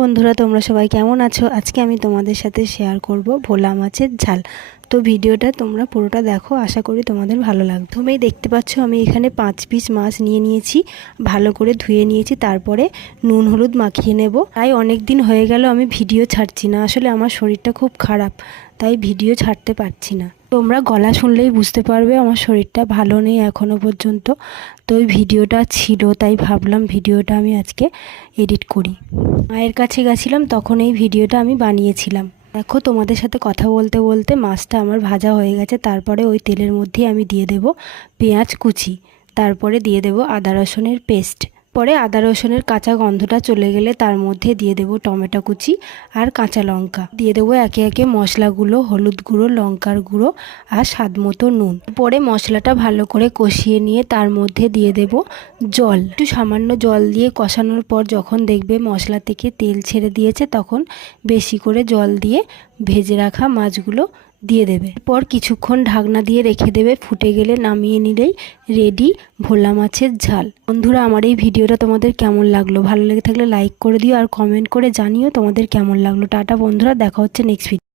বন্ধুরা, তোমরা সবাই কেমন আছো? আজকে আমি তোমাদের সাথে শেয়ার করব ভোলা মাছের ঝাল। তো ভিডিওটা তোমরা পুরোটা দেখো, আশা করি তোমাদের ভালো লাগবে। তোমরাই দেখতে পাচ্ছ আমি এখানে 5 পিস মাছ নিয়ে নিয়েছি, ভালো করে ধুয়ে নিয়েছি, তারপরে নুন হলুদ মাখিয়ে নেব। তাই অনেক দিন হয়ে গেল আমি ভিডিও ছাড়ছি না, আসলে আমার শরীরটা খুব খারাপ, তাই ভিডিও ছাড়তে পারছি না। তোমরা গলা শুনলেই বুঝতে পারবে আমার শরীরটা ভালো নেই এখনও পর্যন্ত। তো ওই ভিডিওটা ছিল, তাই ভাবলাম ভিডিওটা আমি আজকে এডিট করি। মায়ের কাছে গেছিলাম, তখন এই ভিডিওটা আমি বানিয়েছিলাম। দেখো, তোমাদের সাথে কথা বলতে বলতে মাছটা আমার ভাজা হয়ে গেছে। তারপরে ওই তেলের মধ্যেই আমি দিয়ে দেব পেঁয়াজ কুচি, তারপরে দিয়ে দেব আদা রসুনের পেস্ট। পরে আদা রসুনের কাঁচা গন্ধটা চলে গেলে তার মধ্যে দিয়ে দেব টমেটো কুচি আর কাঁচা লঙ্কা। দিয়ে দেবো একে একে মশলাগুলো, হলুদ গুঁড়ো, লঙ্কার গুঁড়ো আর স্বাদ মতো নুন। পরে মশলাটা ভালো করে কষিয়ে নিয়ে তার মধ্যে দিয়ে দেব জল। একটু সামান্য জল দিয়ে কষানোর পর যখন দেখবে মশলা থেকে তেল ছেড়ে দিয়েছে, তখন বেশি করে জল দিয়ে ভেজে রাখা মাছগুলো দিয়ে দেবে। এরপর কিছুক্ষণ ঢাকনা দিয়ে রেখে দেবে, ফুটে গেলে নামিয়ে নিলেই রেডি ভোলা মাছের ঝাল। বন্ধুরা, আমার এই ভিডিওটা তোমাদের কেমন লাগলো? ভালো লেগে থাকলে লাইক করে দিও আর কমেন্ট করে জানিও তোমাদের কেমন লাগলো। টাটা বন্ধুরা, দেখা হচ্ছে নেক্সট ভিডিও।